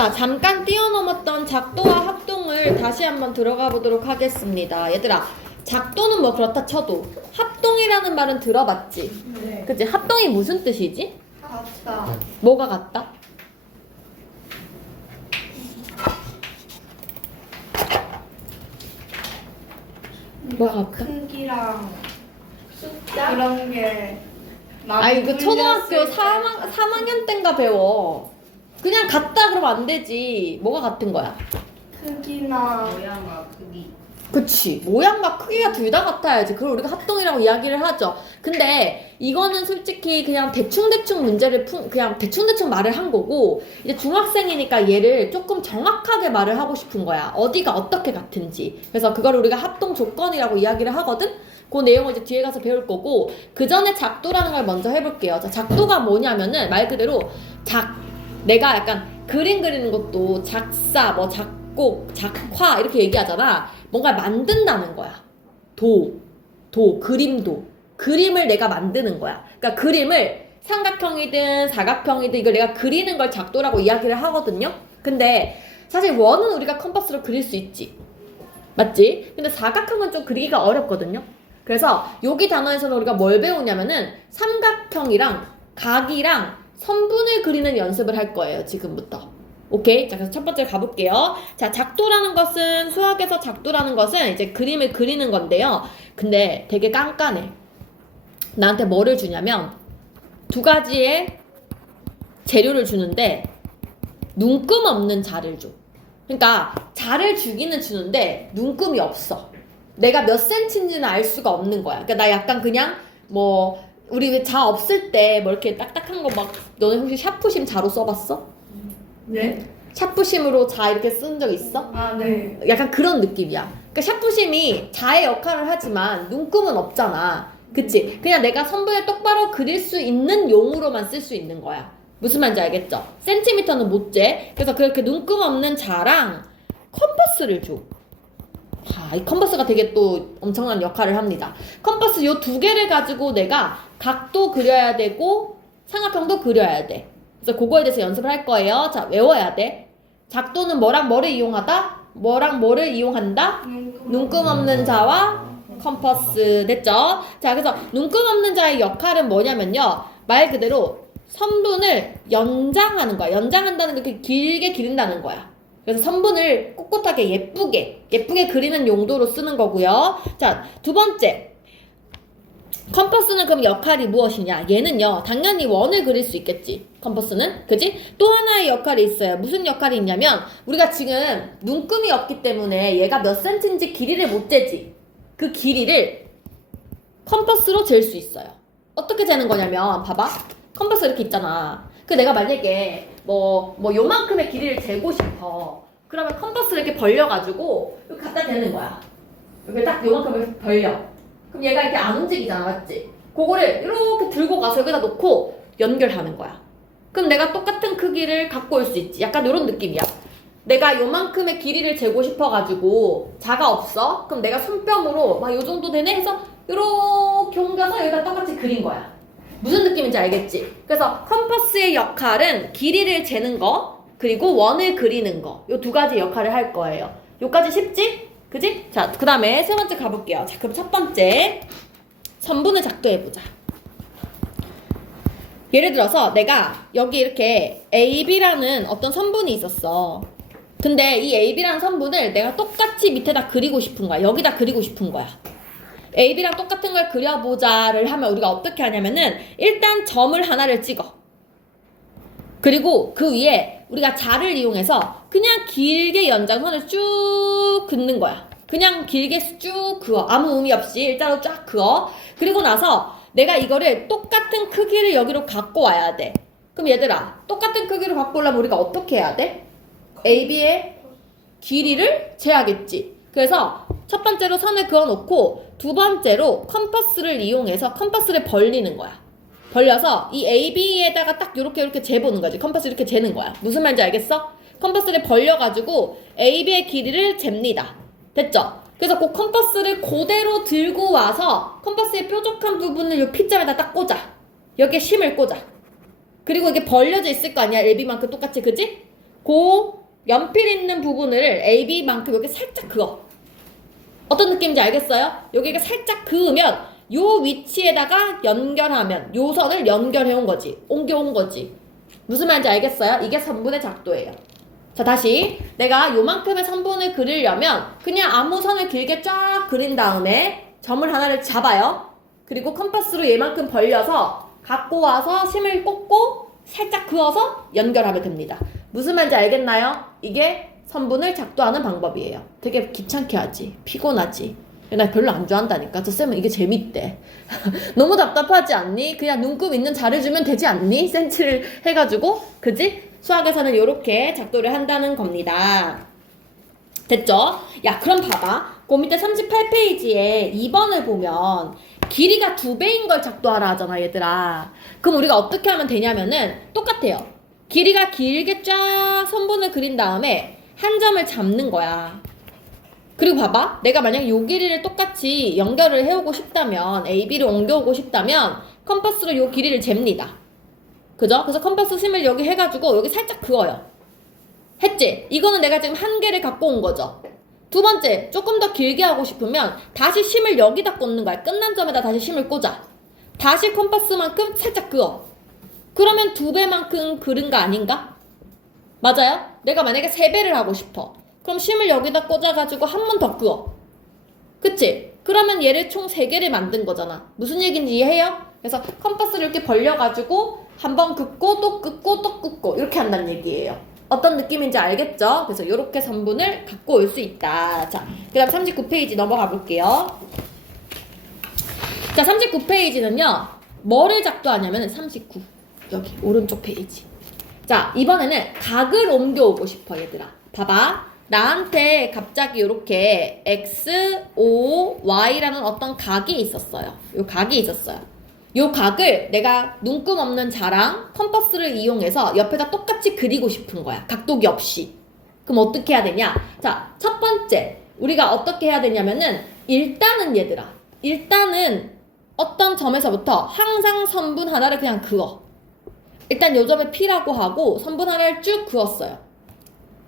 자, 잠깐 뛰어넘었던 작도와 합동을 다시 한번 들어가 보도록 하겠습니다. 얘들아, 작도는 뭐 그렇다 쳐도 합동이라는 말은 들어봤지? 네. 그치? 합동이 무슨 뜻이지? 같다. 뭐가 같다? 뭐가 같다? 크기랑 숫자 그런 게. 아, 이거 초등학교 3학년 땐가 배워. 그냥 같다 그러면 안 되지. 뭐가 같은 거야? 크기나 모양과 크기. 그치. 모양과 크기가 둘 다 같아야지. 그걸 우리가 합동이라고 이야기를 하죠. 근데 이거는 솔직히 그냥 대충대충 문제를 그냥 대충대충 말을 한 거고, 이제 중학생이니까 얘를 조금 정확하게 말을 하고 싶은 거야. 어디가 어떻게 같은지. 그래서 그걸 우리가 합동 조건이라고 이야기를 하거든? 그 내용을 이제 뒤에 가서 배울 거고, 그 전에 작도라는 걸 먼저 해볼게요. 자, 작도가 뭐냐면은 말 그대로 내가 약간 그림 그리는 것도 작사, 뭐 작곡, 작화 이렇게 얘기하잖아. 뭔가 만든다는 거야. 그림도. 그림을 내가 만드는 거야. 그러니까 그림을 삼각형이든 사각형이든 이걸 내가 그리는 걸 작도라고 이야기를 하거든요. 근데 사실 원은 우리가 컴퍼스로 그릴 수 있지. 맞지? 근데 사각형은 좀 그리기가 어렵거든요. 그래서 여기 단어에서는 우리가 뭘 배우냐면은 삼각형이랑 각이랑 선분을 그리는 연습을 할 거예요. 지금부터. 오케이? 자, 그래서 첫 번째 가볼게요. 자, 작도라는 것은, 수학에서 작도라는 것은 이제 그림을 그리는 건데요. 근데 되게 깐깐해. 나한테 뭐를 주냐면, 두 가지의 재료를 주는데, 눈금 없는 자를 줘. 그러니까, 자를 주기는 주는데, 눈금이 없어. 내가 몇 센치인지는 알 수가 없는 거야. 그러니까 나 약간 그냥, 우리 왜 자 없을 때 뭐 이렇게 딱딱한 거 막, 너네 혹시 샤프심 자로 써봤어? 네. 샤프심으로 자 이렇게 쓴 적 있어? 아 네. 약간 그런 느낌이야. 그러니까 샤프심이 자의 역할을 하지만 눈금은 없잖아. 그치? 그냥 내가 선분을 똑바로 그릴 수 있는 용으로만 쓸 수 있는 거야. 무슨 말인지 알겠죠? 센티미터는 못 재. 그래서 그렇게 눈금 없는 자랑 컴퍼스를 줘. 이 컴퍼스가 되게 또 엄청난 역할을 합니다. 컴퍼스 요 두 개를 가지고 내가 각도 그려야 되고 삼각형도 그려야 돼. 그래서 그거에 대해서 연습을 할 거예요. 자, 외워야 돼. 작도는 뭐랑 뭐를 이용하다? 뭐랑 뭐를 이용한다? 눈금 없는 자와 컴퍼스. 됐죠? 자, 그래서 눈금 없는 자의 역할은 뭐냐면요. 말 그대로 선분을 연장하는 거야. 연장한다는 게 그렇게 길게 기른다는 거야. 그래서 선분을 꼿꼿하게 예쁘게 그리는 용도로 쓰는 거고요. 자, 두 번째. 컴퍼스는 그럼 역할이 무엇이냐? 얘는요, 당연히 원을 그릴 수 있겠지. 컴퍼스는. 그지? 또 하나의 역할이 있어요. 무슨 역할이 있냐면, 우리가 지금 눈금이 없기 때문에 얘가 몇 센치인지 길이를 못 재지. 그 길이를 컴퍼스로 잴 수 있어요. 어떻게 재는 거냐면, 봐봐. 컴퍼스 이렇게 있잖아. 그 내가 만약에 요만큼의 길이를 재고 싶어. 그러면 컴퍼스를 이렇게 벌려가지고, 여기 갖다 대는 거야. 여기 딱 요만큼을 벌려. 그럼 얘가 이렇게 안 움직이잖아, 맞지? 그거를 이렇게 들고 가서 여기다 놓고 연결하는 거야. 그럼 내가 똑같은 크기를 갖고 올 수 있지. 약간 이런 느낌이야. 내가 요만큼의 길이를 재고 싶어가지고 자가 없어? 그럼 내가 손뼉으로 막 요 정도 되네? 해서 이렇게 옮겨서 여기다 똑같이 그린 거야. 무슨 느낌인지 알겠지? 그래서 컴퍼스의 역할은 길이를 재는 거, 그리고 원을 그리는 거. 요 두 가지 역할을 할 거예요. 요까지 쉽지? 그지? 자, 그 다음에 세 번째 가볼게요. 자, 그럼 첫 번째. 선분을 작도해보자. 예를 들어서 내가 여기 이렇게 AB라는 어떤 선분이 있었어. 근데 이 AB라는 선분을 내가 똑같이 밑에다 그리고 싶은 거야. 여기다 그리고 싶은 거야. AB랑 똑같은 걸 그려보자를 하면 우리가 어떻게 하냐면은 일단 점을 하나를 찍어. 그리고 그 위에 우리가 자를 이용해서 그냥 길게 연장선을 쭉 긋는 거야. 그냥 길게 쭉 그어. 아무 의미 없이 일자로 쫙 그어. 그리고 나서 내가 이거를 똑같은 크기를 여기로 갖고 와야 돼. 그럼 얘들아, 똑같은 크기로 갖고 오려면 우리가 어떻게 해야 돼? AB의 길이를 재야겠지. 그래서 첫 번째로 선을 그어놓고 두 번째로 컴퍼스를 이용해서 컴퍼스를 벌리는 거야. 벌려서 이 AB에다가 딱 이렇게 재보는 거지. 컴퍼스 이렇게 재는 거야. 무슨 말인지 알겠어? 컴퍼스를 벌려가지고 AB의 길이를 잽니다. 됐죠? 그래서 그 컴퍼스를 그대로 들고 와서 컴퍼스의 뾰족한 부분을 이 P점에다 딱 꽂아. 여기에 심을 꽂아. 그리고 이게 벌려져 있을 거 아니야? AB만큼 똑같이, 그지? 그 연필 있는 부분을 AB만큼 여기 살짝 그어. 어떤 느낌인지 알겠어요? 여기가 살짝 그으면 요 위치에다가 연결하면 요 선을 연결해 온 거지. 옮겨온 거지. 무슨 말인지 알겠어요? 이게 선분의 작도예요. 자, 다시 내가 요만큼의 선분을 그리려면 그냥 아무 선을 길게 쫙 그린 다음에 점을 하나를 잡아요. 그리고 컴파스로 얘만큼 벌려서 갖고 와서 심을 꽂고 살짝 그어서 연결하면 됩니다. 무슨 말인지 알겠나요? 이게 선분을 작도하는 방법이에요. 되게 귀찮게 하지. 피곤하지. 나 별로 안 좋아한다니까. 저 쌤은 이게 재밌대. 너무 답답하지 않니? 그냥 눈금 있는 잘해주면 되지 않니? 센치를 해가지고. 그지? 수학에서는 이렇게 작도를 한다는 겁니다. 됐죠? 야, 그럼 봐봐. 그 밑에 38페이지에 2번을 보면 길이가 2배인 걸 작도하라 하잖아, 얘들아. 그럼 우리가 어떻게 하면 되냐면은 똑같아요. 길이가 길게 쫙 선분을 그린 다음에 한 점을 잡는 거야. 그리고 봐봐. 내가 만약 요 길이를 똑같이 연결을 해오고 싶다면 AB를 옮겨오고 싶다면 컴파스로 요 길이를 잽니다. 그죠? 그래서 컴파스 심을 여기 해가지고 여기 살짝 그어요. 했지? 이거는 내가 지금 한 개를 갖고 온 거죠. 두 번째, 조금 더 길게 하고 싶으면 다시 심을 여기다 꽂는 거야. 끝난 점에다 다시 심을 꽂아. 다시 컴파스만큼 살짝 그어. 그러면 2배만큼 그른 거 아닌가? 맞아요? 내가 만약에 3배를 하고 싶어. 그럼 심을 여기다 꽂아가지고 한 번 더 그어. 그치? 그러면 얘를 총 3개를 만든 거잖아. 무슨 얘기인지 이해해요? 그래서 컴파스를 이렇게 벌려가지고 한 번 긋고 또 긋고 또 긋고 이렇게 한다는 얘기예요. 어떤 느낌인지 알겠죠? 그래서 이렇게 선분을 갖고 올 수 있다. 자, 그 다음 39페이지 넘어가 볼게요. 자, 39페이지는요. 뭐를 작도하냐면 39. 여기 오른쪽 페이지. 자, 이번에는 각을 옮겨오고 싶어, 얘들아. 봐봐. 나한테 갑자기 이렇게 X, O, Y라는 어떤 각이 있었어요. 요 각이 있었어요. 요 각을 내가 눈금 없는 자랑 컴파스를 이용해서 옆에다 똑같이 그리고 싶은 거야. 각도기 없이. 그럼 어떻게 해야 되냐? 자, 첫 번째. 우리가 어떻게 해야 되냐면은 일단은 얘들아. 일단은 어떤 점에서부터 항상 선분 하나를 그냥 그어. 일단 요 점을 P라고 하고 선분 하나를 쭉 그었어요.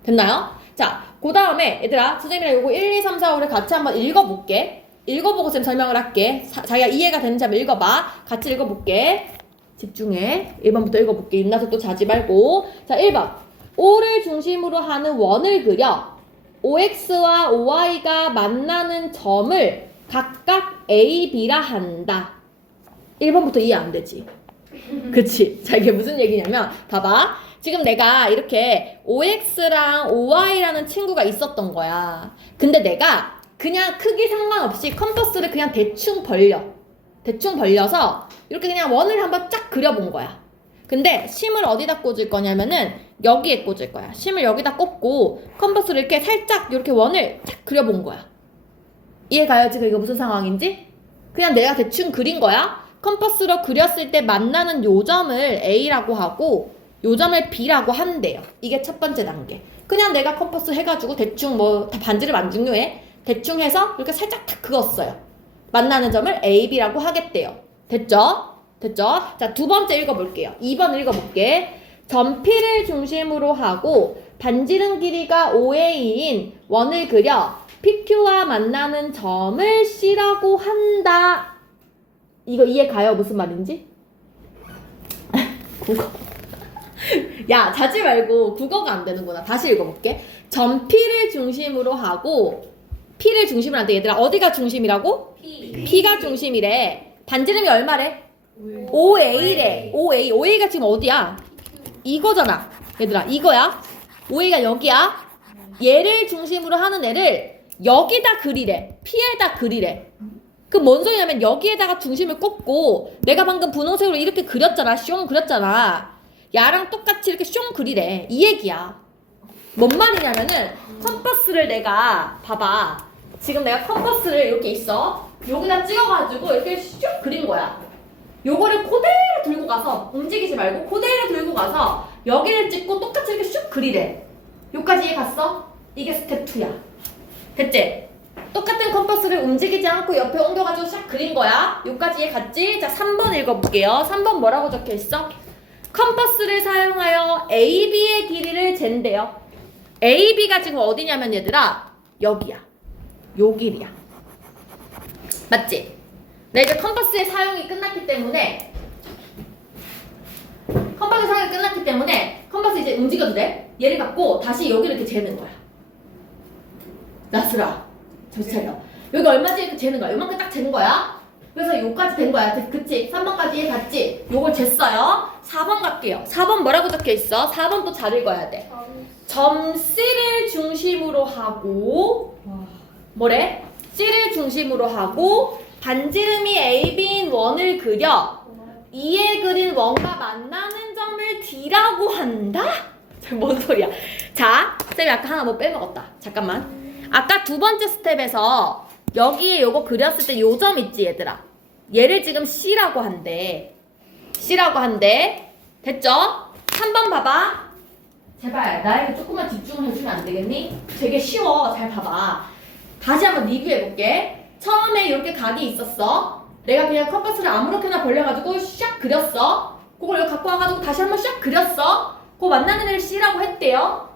됐나요? 자, 그 다음에 얘들아 선생님이랑 요거 1, 2, 3, 4, 5를 같이 한번 읽어볼게. 읽어보고 쌤 설명을 할게. 자기가 이해가 되는지 한번 읽어봐. 같이 읽어볼게. 집중해. 1번부터 읽어볼게. 입나서 또 자지 말고. 자, 1번. O를 중심으로 하는 원을 그려 OX와 OY가 만나는 점을 각각 A, B라 한다. 1번부터 이해 안 되지? 그치? 자, 이게 무슨 얘기냐면 봐봐. 지금 내가 이렇게 OX랑 OY라는 친구가 있었던 거야. 근데 내가 그냥 크기 상관없이 컴파스를 그냥 대충 벌려서 이렇게 그냥 원을 한번 쫙 그려본 거야. 근데 심을 어디다 꽂을 거냐면은 여기에 꽂을 거야. 심을 여기다 꽂고 컴파스를 이렇게 살짝 이렇게 원을 쫙 그려본 거야. 이해가요? 지금 이거 무슨 상황인지? 그냥 내가 대충 그린 거야. 컴파스로 그렸을 때 만나는 요 점을 A라고 하고 요 점을 B라고 한대요. 이게 첫 번째 단계. 그냥 내가 컴파스 해가지고 대충 뭐 다 반지름 안 중요해. 대충 해서 이렇게 살짝 탁 그었어요. 만나는 점을 A, B라고 하겠대요. 됐죠? 됐죠? 자, 두 번째 읽어볼게요. 2번 읽어볼게. 점 P를 중심으로 하고 반지름 길이가 5A인 원을 그려 PQ와 만나는 점을 C라고 한다. 이거 이해 가요? 무슨 말인지? 국어. 야, 자지 말고 국어가 안 되는구나. 다시 읽어볼게. 점 P를 중심으로 하고 P를 중심으로 한대. 얘들아, 어디가 중심이라고? P가 중심이래. 반지름이 얼마래? 5A래. 5A. 5A가 지금 어디야? 이거잖아. 얘들아, 이거야. 5A가 여기야. 얘를 중심으로 하는 애를 여기다 그리래. P에다 그리래. 그 뭔 소리냐면 여기에다가 중심을 꽂고 내가 방금 분홍색으로 이렇게 그렸잖아. 숑 그렸잖아. 야랑 똑같이 이렇게 숑 그리래. 이 얘기야. 뭔 말이냐면은 컴파스를 내가 봐봐. 지금 내가 컴파스를 이렇게 있어. 여기다 찍어가지고 이렇게 슉 그린 거야. 요거를 그대로 들고 가서 움직이지 말고 그대로 들고 가서 여기를 찍고 똑같이 이렇게 슉 그리래. 여기까지 이해 갔어? 이게 스텝 2야. 됐지? 똑같은 컴파스를 움직이지 않고 옆에 옮겨가지고 샥 그린 거야. 여기까지 이해 갔지? 자, 3번 읽어볼게요. 3번 뭐라고 적혀있어? 컴퍼스를 사용하여 AB의 길이를 잰대요. AB가 지금 어디냐면 얘들아 여기야. 요 길이야. 맞지? 네, 이제 컴퍼스의 사용이 끝났기 때문에 컴퍼스 이제 움직여도 돼. 얘를 갖고 다시 여기를 이렇게 재는 거야. 나스라 정신 차려. 여기 얼마지 이렇게 재는 거야. 요만큼 딱 재는 거야. 그래서 요까지 된 거야. 그치? 3번까지 갔지? 요걸 쟀어요. 4번 갈게요. 4번 뭐라고 적혀있어? 4번 또 잘 읽어야 돼. 점 C를 중심으로 하고 뭐래? C를 중심으로 하고 반지름이 AB인 원을 그려 이에 그린 원과 만나는 점을 D라고 한다? 뭔 소리야? 자, 쌤이 아까 하나 뭐 빼먹었다. 잠깐만. 아까 두 번째 스텝에서 여기에 요거 그렸을 때 요 점 있지 얘들아. 얘를 지금 C라고 한대. C라고 한대. 됐죠? 3번 봐봐. 제발 나에게 조금만 집중해주면 안 되겠니? 되게 쉬워. 잘 봐봐. 다시 한번 리뷰해볼게. 처음에 이렇게 각이 있었어. 내가 그냥 컴퍼스를 아무렇게나 벌려가지고 샥 그렸어. 그걸 여기 갖고 와가지고 다시 한번 샥 그렸어. 그 만나는 애를 C라고 했대요.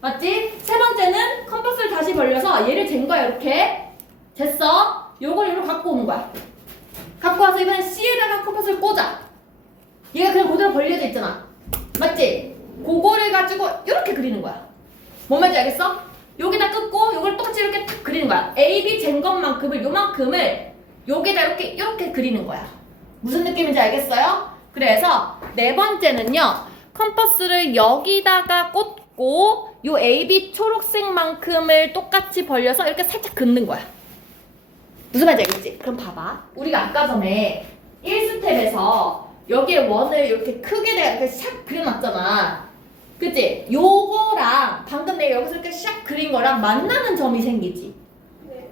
맞지? 세 번째는 컴퍼스를 다시 벌려서 얘를 잰 거야. 이렇게 쟀어. 요걸 이리로 갖고 온 거야. 갖고 와서 이번엔 C에다가 컴퍼스를 꽂아. 얘가 그냥 그대로 벌려져 있잖아. 맞지? 그거를 가지고 이렇게 그리는 거야. 뭔 말인지 알겠어? 여기다 끊고 요걸 똑같이 이렇게 탁 그리는 거야. AB 잰 것만큼을 요만큼을 여기다 이렇게 그리는 거야. 무슨 느낌인지 알겠어요? 그래서 네 번째는요. 컴퍼스를 여기다가 꽂고 요 AB 초록색만큼을 똑같이 벌려서 이렇게 살짝 긋는 거야. 무슨 말인지 알겠지? 그럼 봐봐. 우리가 아까 전에 1스텝에서 여기에 원을 이렇게 크게 내가 이렇게 샥 그려놨잖아. 그치? 요거랑 방금 내가 여기서 이렇게 샥 그린 거랑 만나는 점이 생기지.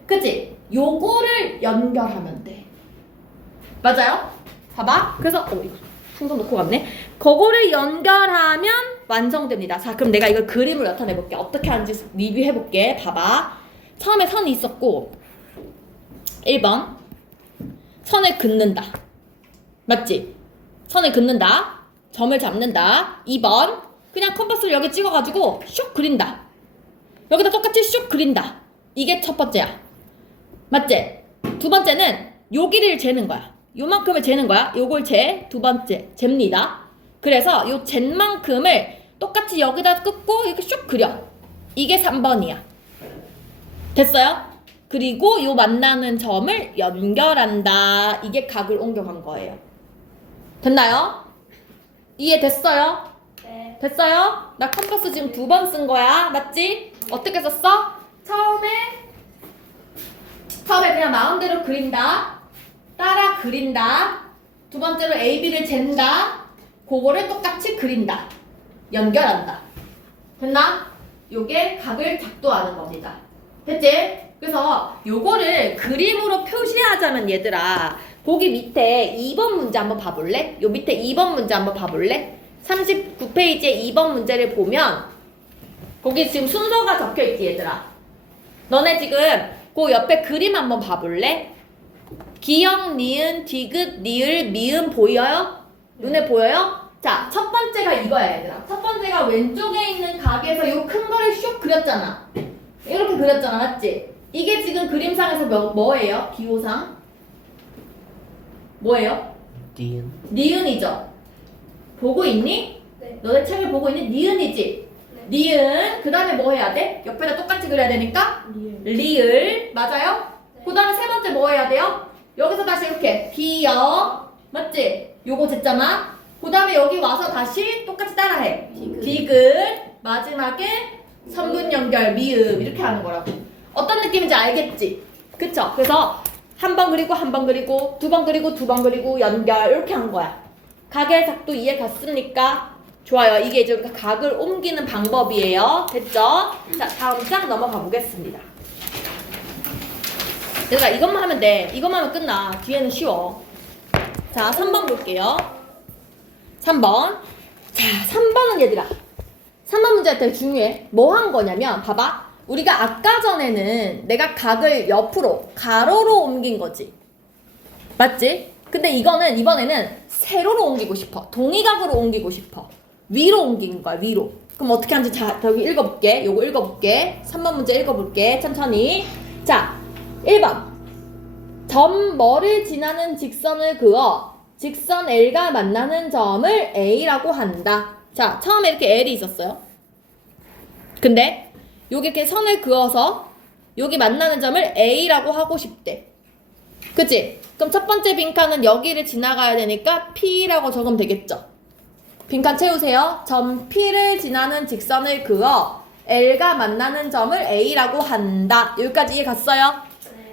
그치? 요거를 연결하면 돼. 맞아요? 봐봐. 그래서 이거 풍선 놓고 갔네. 그거를 연결하면 완성됩니다. 자, 그럼 내가 이걸 그림으로 나타내볼게. 어떻게 하는지 리뷰해볼게. 봐봐. 처음에 선이 있었고 1번 선을 긋는다. 맞지? 선을 긋는다. 점을 잡는다. 2번 그냥 컴퍼스를 여기 찍어가지고 슉 그린다. 여기다 똑같이 슉 그린다. 이게 첫 번째야. 맞지? 두 번째는 여기를 재는 거야. 요만큼을 재는 거야. 요걸 두 번째 잽니다. 그래서 요 잰 만큼을 똑같이 여기다 긋고 이렇게 슉 그려. 이게 3번이야. 됐어요? 그리고 요 만나는 점을 연결한다. 이게 각을 옮겨간 거예요. 됐나요? 이해됐어요? 네. 됐어요? 나 컴퍼스 지금 2번 쓴 거야. 맞지? 어떻게 썼어? 처음에 그냥 마음대로 그린다. 따라 그린다. 두 번째로 AB를 잰다. 그거를 똑같이 그린다. 연결한다. 됐나? 요게 각을 작도하는 겁니다. 됐지? 그래서 요거를 그림으로 표시하자면 얘들아 거기 밑에 2번 문제 한번 봐볼래? 요 밑에 2번 문제 한번 봐볼래? 39페이지에 2번 문제를 보면 거기 지금 순서가 적혀있지 얘들아. 너네 지금 그 옆에 그림 한번 봐볼래? 기역, 니은, 디귿, 리을, 미음 보여요? 눈에 보여요? 자, 첫 번째가 이거야 얘들아. 첫 번째가 왼쪽에 있는 각에서 요 큰 거를 슉 그렸잖아. 이렇게 그렸잖아. 맞지? 이게 지금 그림상에서 뭐예요? 기호상? 뭐예요? 니은. 니은이죠? 보고 있니? 네. 너네 책을 보고 있니? 니은이지? 네. 니은. 그 다음에 뭐 해야 돼? 옆에다 똑같이 그려야 되니까? 리을. 맞아요? 네. 그 다음에 세 번째 뭐 해야 돼요? 여기서 다시 이렇게 기역. 맞지? 요거 됐잖아? 그 다음에 여기 와서 다시 똑같이 따라해. 디귿. 마지막에 선분 연결, 미음. 이렇게 하는 거라고. 어떤 느낌인지 알겠지? 그쵸? 그래서 한 번 그리고 한 번 그리고 두 번 그리고 두 번 그리고 연결 이렇게 한 거야. 각의 작도 이해 갔습니까? 좋아요. 이게 이제 우리가 각을 옮기는 방법이에요. 됐죠? 자, 다음 장 넘어가 보겠습니다. 얘들아 이것만 하면 돼. 이것만 하면 끝나. 뒤에는 쉬워. 자, 3번 볼게요. 3번. 자, 3번은 얘들아 3번 문제가 되게 중요해. 뭐 한 거냐면 봐봐. 우리가 아까 전에는 내가 각을 옆으로 가로로 옮긴 거지. 맞지? 근데 이번에는 세로로 옮기고 싶어. 동의각으로 옮기고 싶어. 위로 옮긴 거야, 위로. 그럼 어떻게 하는지 자, 여기 읽어볼게. 요거 읽어볼게. 3번 문제 읽어볼게. 천천히. 자, 1번. 점 뭐를 지나는 직선을 그어 직선 L과 만나는 점을 A라고 한다. 자, 처음에 이렇게 L이 있었어요. 근데 여기 이렇게 선을 그어서 여기 만나는 점을 A라고 하고 싶대. 그치? 그럼 첫 번째 빈칸은 여기를 지나가야 되니까 P라고 적으면 되겠죠? 빈칸 채우세요. 점 P를 지나는 직선을 그어 L과 만나는 점을 A라고 한다. 여기까지 이해 갔어요?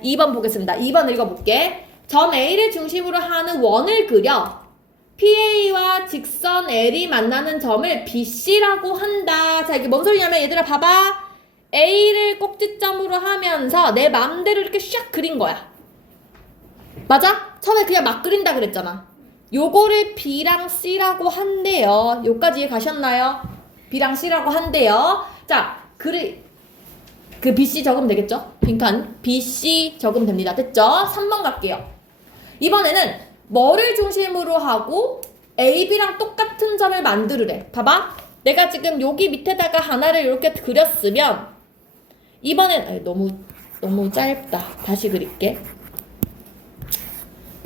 2번 보겠습니다. 2번 읽어볼게. 점 A를 중심으로 하는 원을 그려 PA와 직선 L이 만나는 점을 BC라고 한다. 자, 이게 뭔 소리냐면 얘들아 봐봐. A를 꼭지점으로 하면서 내 맘대로 이렇게 샥 그린 거야. 맞아? 처음에 그냥 막 그린다 그랬잖아. 요거를 B랑 C라고 한대요. 요까지 이해 가셨나요? B랑 C라고 한대요. 자, 그 BC 적으면 되겠죠? 빈칸 BC 적으면 됩니다. 됐죠? 3번 갈게요. 이번에는 뭐를 중심으로 하고 AB랑 똑같은 점을 만들으래. 봐봐. 내가 지금 여기 밑에다가 하나를 이렇게 그렸으면 이번엔 너무 짧다. 다시 그릴게.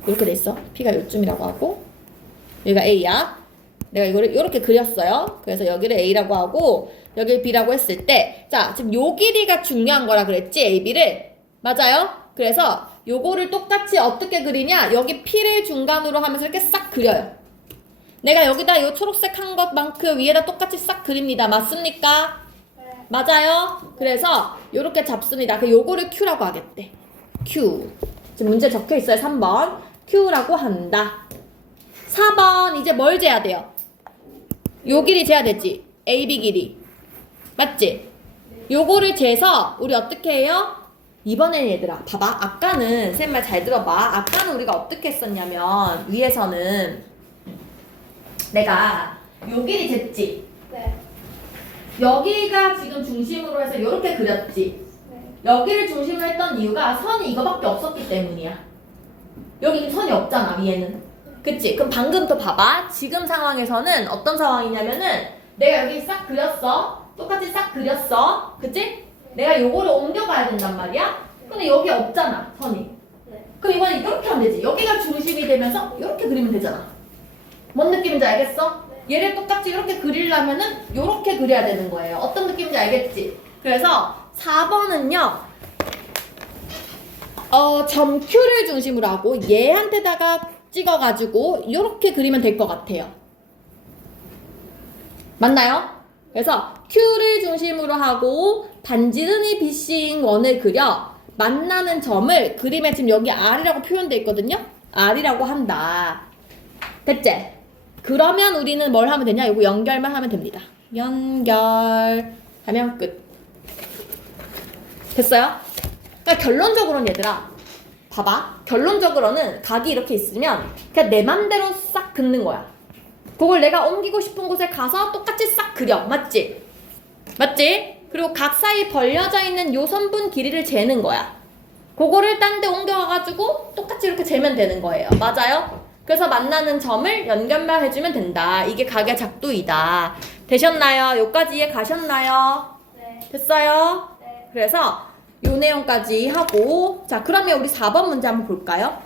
이렇게 돼 있어. P가 요쯤이라고 하고 여기가 A야. 내가 이거를 이렇게 그렸어요. 그래서 여기를 A라고 하고 여기를 B라고 했을 때 자, 지금 요 길이가 중요한 거라 그랬지? AB를. 맞아요? 그래서 요거를 똑같이 어떻게 그리냐? 여기 P를 중간으로 하면서 이렇게 싹 그려요. 내가 여기다 요 초록색 한 것만큼 위에다 똑같이 싹 그립니다. 맞습니까? 네. 맞아요? 그래서 요렇게 잡습니다. 그 요거를 Q라고 하겠대. Q. 지금 문제 적혀 있어요. 3번. Q라고 한다. 4번 이제 뭘 재야 돼요? 요 길이 재야 되지. AB 길이. 맞지? 요거를 재서 우리 어떻게 해요? 이번엔 얘들아 봐봐. 아까는 쌤 말 잘 들어봐. 아까는 우리가 어떻게 했었냐면 위에서는 내가 요 길이 쟀지. 네. 여기가 지금 중심으로 해서 요렇게 그렸지. 네. 여기를 중심으로 했던 이유가 선이 이거밖에 없었기 때문이야. 여기 선이 없잖아, 위에는. 그치? 그럼 방금 또 봐봐. 지금 상황에서는 어떤 상황이냐면은 내가 여기 싹 그렸어. 똑같이 싹 그렸어. 그치? 내가 요거를 옮겨가야 된단 말이야. 근데 여기 없잖아, 선이. 네. 그럼 이번에 이렇게 하면 되지. 여기가 중심이 되면서 이렇게 그리면 되잖아. 뭔 느낌인지 알겠어? 얘를 똑같이 이렇게 그리려면은 이렇게 그려야 되는 거예요. 어떤 느낌인지 알겠지? 그래서 4번은요. 점 Q를 중심으로 하고 얘한테다가 찍어가지고 이렇게 그리면 될 것 같아요. 맞나요? 그래서 Q를 중심으로 하고 반지름이 BC인 원을 그려 만나는 점을 그림에 지금 여기 R이라고 표현되어 있거든요. R이라고 한다. 됐지? 그러면 우리는 뭘 하면 되냐? 이거 연결만 하면 됩니다. 연결하면 끝. 됐어요? 그러니까 결론적으로는 얘들아 봐봐. 결론적으로는 각이 이렇게 있으면 그냥 내 맘대로 싹 긋는 거야. 그걸 내가 옮기고 싶은 곳에 가서 똑같이 싹 그려. 맞지? 맞지? 그리고 각 사이 벌려져 있는 요 선분 길이를 재는 거야. 그거를 딴 데 옮겨가가지고 똑같이 이렇게 재면 되는 거예요. 맞아요? 그래서 만나는 점을 연결만 해주면 된다. 이게 각의 작도이다. 되셨나요? 여기까지 이해 가셨나요? 네. 됐어요? 네. 그래서 요 내용까지 하고 자 그러면 우리 4번 문제 한번 볼까요?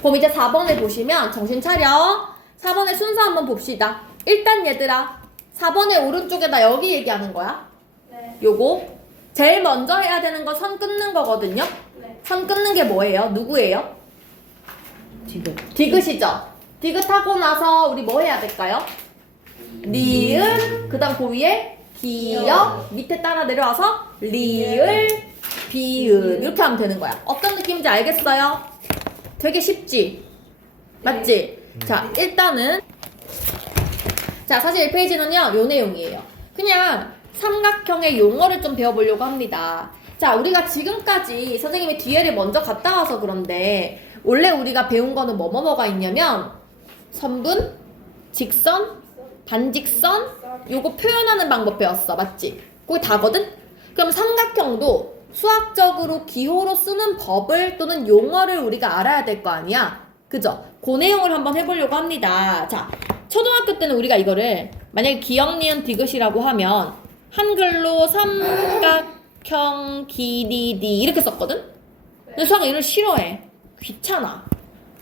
그럼 이제 4번을 보시면 정신 차려. 4번의 순서 한번 봅시다. 일단 얘들아 4번의 오른쪽에다 여기 얘기하는 거야. 네. 요거 제일 먼저 해야 되는 거 선 끊는 거거든요. 네. 선 끊는 게 뭐예요? 누구예요? 디귿이죠. 디귿하고 나서 우리 뭐 해야 될까요? 니은 그 다음 그 위에 기역 밑에 따라 내려와서 리을 비읍 이렇게 하면 되는 거야. 어떤 느낌인지 알겠어요? 되게 쉽지? 맞지? 자 일단은 자 사실 1페이지는요 요 내용이에요. 그냥 삼각형의 용어를 좀 배워보려고 합니다. 자 우리가 지금까지 선생님이 뒤에를 먼저 갔다 와서 그런데 원래 우리가 배운 거는 뭐가 있냐면 선분, 직선, 반직선 요거 표현하는 방법 배웠어. 맞지? 그게 다거든? 그럼 삼각형도 수학적으로 기호로 쓰는 법을 또는 용어를 우리가 알아야 될 거 아니야? 그죠? 그 내용을 한번 해보려고 합니다. 자, 초등학교 때는 우리가 이거를 만약에 기역, 니은, 디귿이라고 하면 한글로 삼각형, 길이, 니 이렇게 썼거든? 근데 수학은 이걸 싫어해. 귀찮아.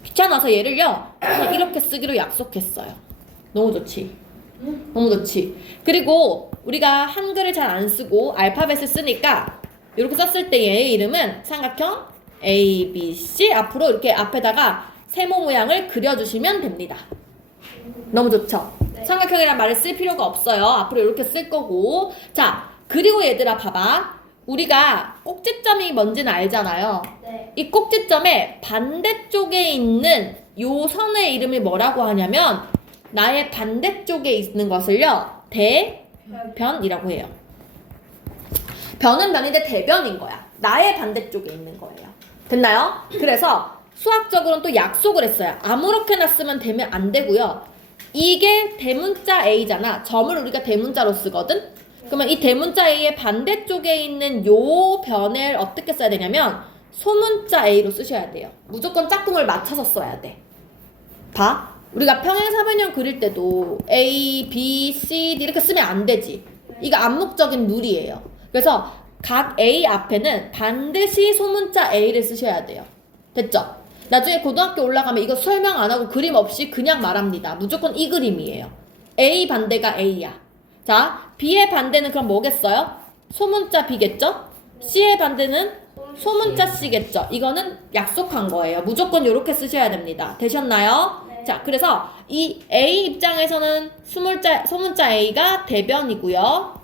귀찮아서 얘를요 그냥 이렇게 쓰기로 약속했어요. 너무 좋지? 너무 좋지? 그리고 우리가 한글을 잘 안 쓰고 알파벳을 쓰니까 이렇게 썼을 때 얘의 이름은 삼각형 A, B, C 앞으로 이렇게 앞에다가 세모 모양을 그려주시면 됩니다. 너무 좋죠? 네. 삼각형이란 말을 쓸 필요가 없어요. 앞으로 이렇게 쓸 거고. 자, 그리고 얘들아 봐봐. 우리가 꼭지점이 뭔지는 알잖아요. 네. 이 꼭지점의 반대쪽에 있는 요 선의 이름이 뭐라고 하냐면 나의 반대쪽에 있는 것을요 대변이라고 해요. 변은 변인데 대변인 거야. 나의 반대쪽에 있는 거예요. 됐나요? 그래서 수학적으로는 또 약속을 했어요. 아무렇게나 쓰면 되면 안 되고요. 이게 대문자 A잖아. 점을 우리가 대문자로 쓰거든. 그러면 이 대문자 A의 반대쪽에 있는 요 변을 어떻게 써야 되냐면 소문자 A로 쓰셔야 돼요. 무조건 짝꿍을 맞춰서 써야 돼. 봐. 우리가 평행사변형 그릴 때도 A, B, C, D 이렇게 쓰면 안 되지. 이거 암묵적인 룰이에요. 그래서 각 A 앞에는 반드시 소문자 A를 쓰셔야 돼요. 됐죠? 나중에 고등학교 올라가면 이거 설명 안 하고 그림 없이 그냥 말합니다. 무조건 이 그림이에요. A 반대가 A야. 자, B의 반대는 그럼 뭐겠어요? 소문자 B겠죠? C의 반대는 소문자 C겠죠? 이거는 약속한 거예요. 무조건 이렇게 쓰셔야 됩니다. 되셨나요? 네. 자, 그래서 이 A 입장에서는 소문자 A가 대변이고요.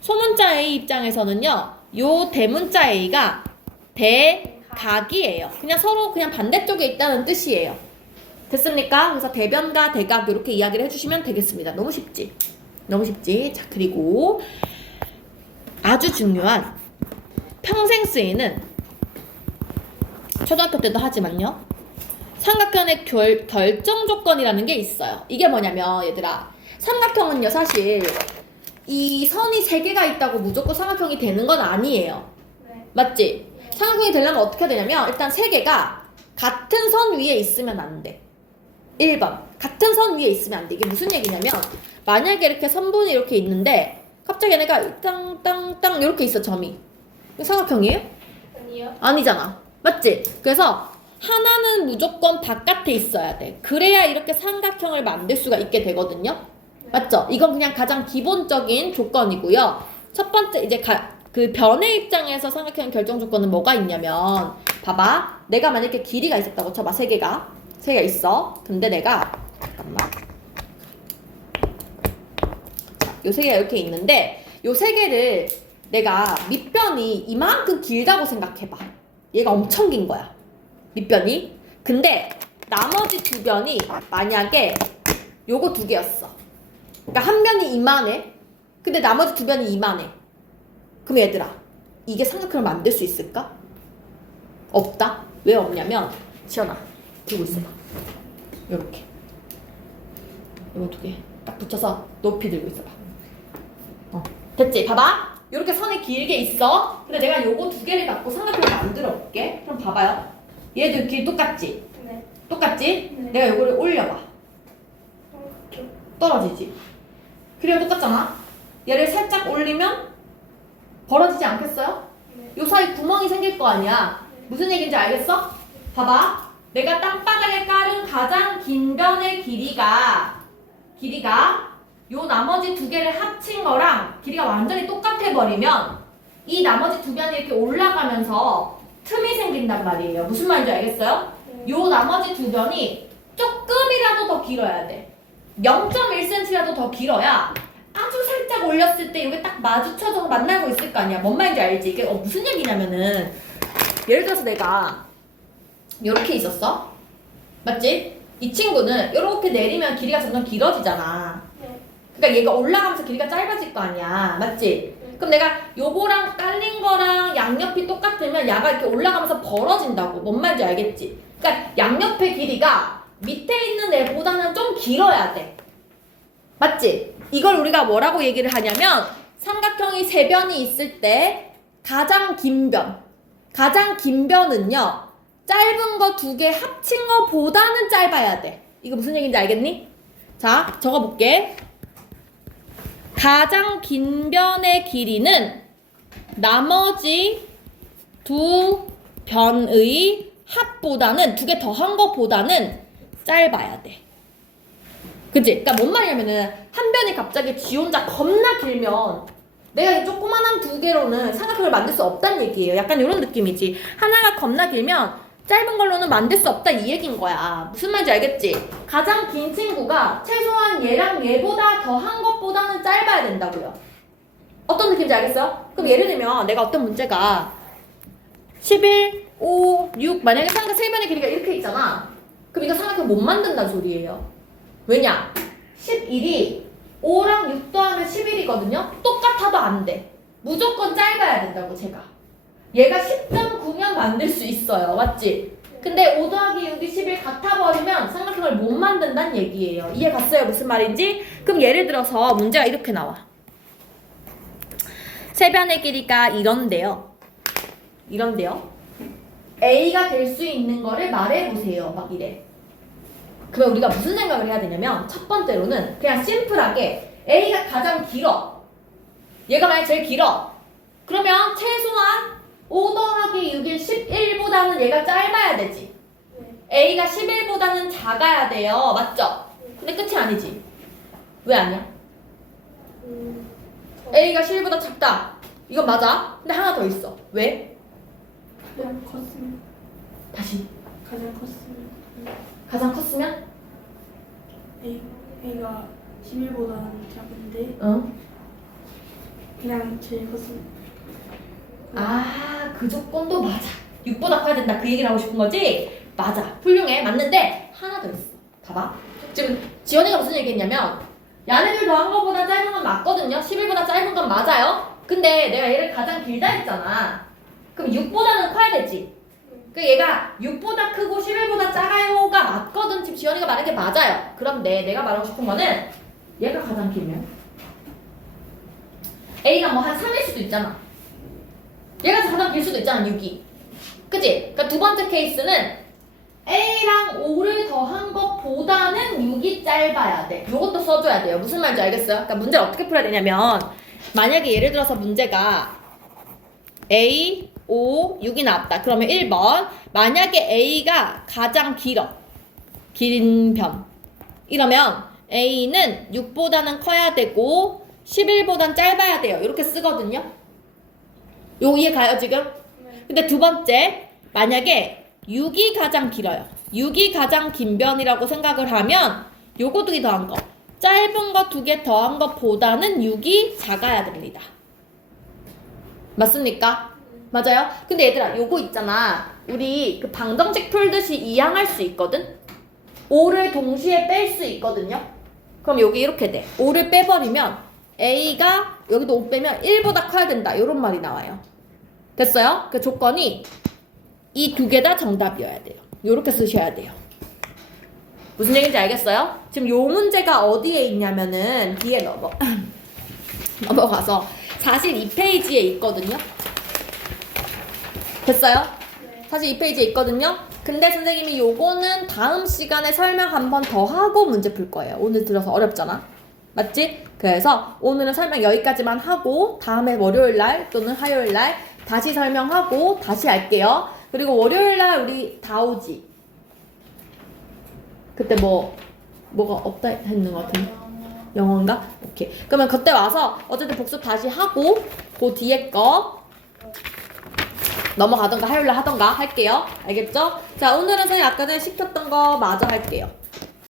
소문자 A 입장에서는요, 요 대문자 A가 대각이에요. 그냥 서로 그냥 반대쪽에 있다는 뜻이에요. 됐습니까? 그래서 대변과 대각 이렇게 이야기를 해주시면 되겠습니다. 너무 쉽지? 너무 쉽지? 자, 그리고 아주 중요한 평생 쓰이는 초등학교 때도 하지만요. 삼각형의 결정 조건이라는 게 있어요. 이게 뭐냐면 얘들아, 삼각형은요 사실 이 선이 3개가 있다고 무조건 삼각형이 되는 건 아니에요. 네. 맞지? 삼각형이 되려면 어떻게 되냐면 일단 3개가 같은 선 위에 있으면 안 돼. 1번 같은 선 위에 있으면 안 돼. 이게 무슨 얘기냐면 만약에 이렇게 선분이 이렇게 있는데 갑자기 얘네가 땅땅땅 이렇게 있어. 점이. 이거 삼각형이에요? 아니요. 아니잖아. 맞지? 그래서 하나는 무조건 바깥에 있어야 돼. 그래야 이렇게 삼각형을 만들 수가 있게 되거든요. 맞죠? 이건 그냥 가장 기본적인 조건이고요. 첫 번째 이제 그 변의 입장에서 삼각형 결정 조건은 뭐가 있냐면 봐봐. 내가 만약에 길이가 있었다고 쳐봐. 3개가 있어. 근데 내가 잠깐만. 자, 요 3개가 이렇게 있는데 요 3개를 내가 밑변이 이만큼 길다고 생각해봐. 얘가 엄청 긴 거야. 밑변이. 근데 나머지 2변이 만약에 요거 2개였어. 그러니까 한 변이 이만해. 근데 나머지 2변이 이만해. 그럼 얘들아, 이게 삼각형을 만들 수 있을까? 없다. 왜 없냐면 지연아, 들고 있어봐. 요렇게 요거 2개 딱 붙여서 높이 들고 있어봐. 됐지? 봐봐. 요렇게 선이 길게 있어. 근데 내가 요거 2개를 갖고 삼각형을 만들어 볼게. 그럼 봐봐요. 얘도 길 똑같지? 네. 똑같지? 네. 내가 요거를 올려봐. 떨어지지? 그래야 똑같잖아? 얘를 살짝 올리면 벌어지지 않겠어요? 네. 요 사이 구멍이 생길 거 아니야. 무슨 얘기인지 알겠어? 봐봐. 내가 땅바닥에 깔은 가장 긴 변의 길이가 요 나머지 2개를 합친 거랑 길이가 완전히 똑같아 버리면 이 나머지 2변이 이렇게 올라가면서 틈이 생긴단 말이에요. 무슨 말인지 알겠어요? 요 나머지 2변이 조금이라도 더 길어야 돼. 0.1cm라도 더 길어야 아주 살짝 올렸을 때 이게 딱 마주쳐서 만나고 있을 거 아니야. 뭔 말인지 알지? 이게 무슨 얘기냐면은 예를 들어서 내가 요렇게 있었어. 맞지? 이 친구는 요렇게 내리면 길이가 점점 길어지잖아. 네. 그러니까 얘가 올라가면서 길이가 짧아질 거 아니야. 맞지? 그럼 내가 요거랑 깔린 거랑 양옆이 똑같으면 얘가 이렇게 올라가면서 벌어진다고. 뭔 말인지 알겠지? 그러니까 양옆의 길이가 밑에 있는 애보다는 좀 길어야 돼. 맞지? 이걸 우리가 뭐라고 얘기를 하냐면 삼각형이 3변이 있을 때 가장 긴 변. 가장 긴 변은요. 짧은 거 두 개 합친 거보다는 짧아야 돼. 이거 무슨 얘기인지 알겠니? 자, 적어볼게. 가장 긴 변의 길이는 나머지 두 변의 합보다는, 두 개 더한 것보다는 짧아야 돼. 그치? 그러니까 뭔 말이냐면은 한 변이 갑자기 지 혼자 겁나 길면 내가 이 조그만한 두 개로는 삼각형을 만들 수 없다는 얘기예요. 약간 이런 느낌이지. 하나가 겁나 길면 짧은 걸로는 만들 수 없다 이 얘기인 거야. 무슨 말인지 알겠지? 가장 긴 친구가 최소한 얘랑 얘보다 더한 것보다는 짧아야 된다고요. 어떤 느낌인지 알겠어요? 그럼 예를 들면 내가 어떤 문제가 11, 5, 6 만약에 삼각형 세 변의 길이가 이렇게 있잖아. 그럼 이거 삼각형 못 만든다는 소리예요. 왜냐? 11이 5랑 6 더하면 11이거든요? 똑같아도 안 돼. 무조건 짧아야 된다고 제가. 얘가 10.9면 만들 수 있어요. 맞지? 근데 5 더하기 6이 11 같아버리면 삼각형을 못 만든다는 얘기예요. 이해 갔어요? 무슨 말인지? 그럼 예를 들어서 문제가 이렇게 나와. 세 변의 길이가 이런데요. A가 될 수 있는 거를 말해보세요. 막 이래. 그러면 우리가 무슨 생각을 해야 되냐면 첫 번째로는 그냥 심플하게 A가 가장 길어. 얘가 만약 제일 길어. 그러면 최소한 5 더하기 6일 11보다는 얘가 짧아야 되지. A가 11보다는 작아야 돼요. 맞죠? 근데 끝이 아니지. 왜 아니야? A가 11보다 작다. 이건 맞아. 근데 하나 더 있어. 왜? 가장 컸으면. 다시. 가장 컸으면. 가장 컸으면? A가 11보다 작은데 어? 그냥 제일 컸으면. 아, 그 조건도 맞아. 6보다 커야 된다. 그 얘기를 하고 싶은 거지? 맞아. 훌륭해. 맞는데 하나 더 있어. 봐봐. 지금 지연이가 무슨 얘기했냐면 야네들 더한 거보다 짧은 건 맞거든요. 11보다 짧은 건 맞아요. 근데 내가 얘를 가장 길다 했잖아. 그럼 6보다는 커야 되지. 그 얘가 6보다 크고 11보다 작아요가 맞거든. 지금 지연이가 말한 게 맞아요. 그런데 내가 말하고 싶은 거는 얘가 가장 길면 A가 뭐 한 3일 수도 있잖아. 얘가 가장 길 수도 있잖아. 6이. 그치? 그러니까 두 번째 케이스는 A랑 5를 더한 것보다는 6이 짧아야 돼. 요것도 써줘야 돼요. 무슨 말인지 알겠어요? 그러니까 문제를 어떻게 풀어야 되냐면 만약에 예를 들어서 문제가 A, 5, 6이 나왔다. 그러면 1번 만약에 A가 가장 길어. 긴 편. 이러면 A는 6보다는 커야 되고 11보단 짧아야 돼요. 이렇게 쓰거든요. 요 이해 가요 지금? 근데 두 번째 만약에 6이 가장 길어요. 6이 가장 긴 변이라고 생각을 하면 요거 두 개 더한 거 짧은 거 두 개 더한 것보다는 6이 작아야 됩니다. 맞습니까? 맞아요? 근데 얘들아 요거 있잖아. 우리 그 방정식 풀듯이 이항할 수 있거든? 5를 동시에 뺄 수 있거든요? 그럼 여기 이렇게 돼. 5를 빼버리면 A가 여기도 5 빼면 1보다 커야 된다. 이런 말이 나와요. 됐어요? 그 조건이 이 두 개 다 정답이어야 돼요. 요렇게 쓰셔야 돼요. 무슨 얘기인지 알겠어요? 지금 요 문제가 어디에 있냐면은 뒤에 넘어가서 42페이지에 있거든요. 됐어요? 네. 42페이지에 있거든요. 근데 선생님이 요거는 다음 시간에 설명 한 번 더 하고 문제 풀 거예요. 오늘 들어서 어렵잖아. 맞지? 그래서 오늘은 설명 여기까지만 하고 다음에 월요일날 또는 화요일날 다시 설명하고 다시 할게요. 그리고 월요일날 우리 다 오지? 그때 뭐가 없다 했는 것 같은데? 영어인가? 오케이. 그러면 그때 와서 어쨌든 복습 다시 하고 그 뒤에 거 넘어가던가 화요일날 하던가 할게요. 알겠죠? 자, 오늘은 선생님 아까 전에 시켰던 거 마저 할게요.